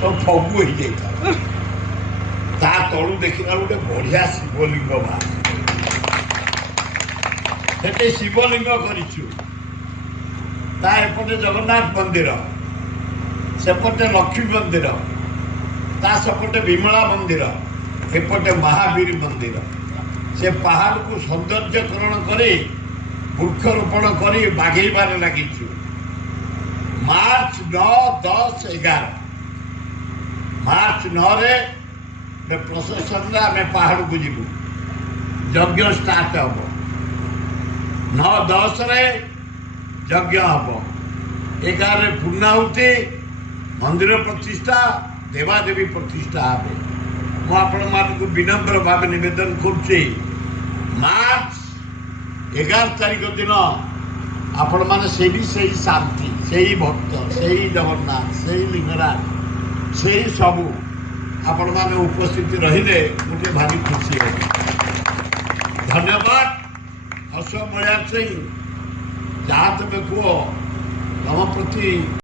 सब फगु हो जाता ता तलू देखला गोटे बढ़िया शिवलिंग बाहर से शिवलिंग करूँ एपटे जगन्नाथ मंदिर सेपटे लक्ष्मी मंदिर ता सेपटे विमला मंदिर एपटे महावीर मंदिर से पहाड़ को सौंदर्यकरण कर वृक्षरोपण कर बागेबार लगी मार्च 9, 10, 11 मार्च 9 रे प्रशासन आम पहाड़ को जीवु यज्ञ स्टार्ट हम 9, 10 रे यज्ञ हम 11 रे पूर्णाहुति मंदिर प्रतिष्ठा देवादेवी प्रतिष्ठा हे मुझे विनम्र भाव निवेदन करुच्ची मार्च 11 तारीख दिन आपण मैंने से भी सही शांति सही भक्त सही जगन्नाथ सही लिंगराज सही सबू आपण मैंने उपस्थित रहिले मुझे भारी खुशी है। धन्यवाद अशोक बलियार सिंह जहाँ तुम कह तुम प्रति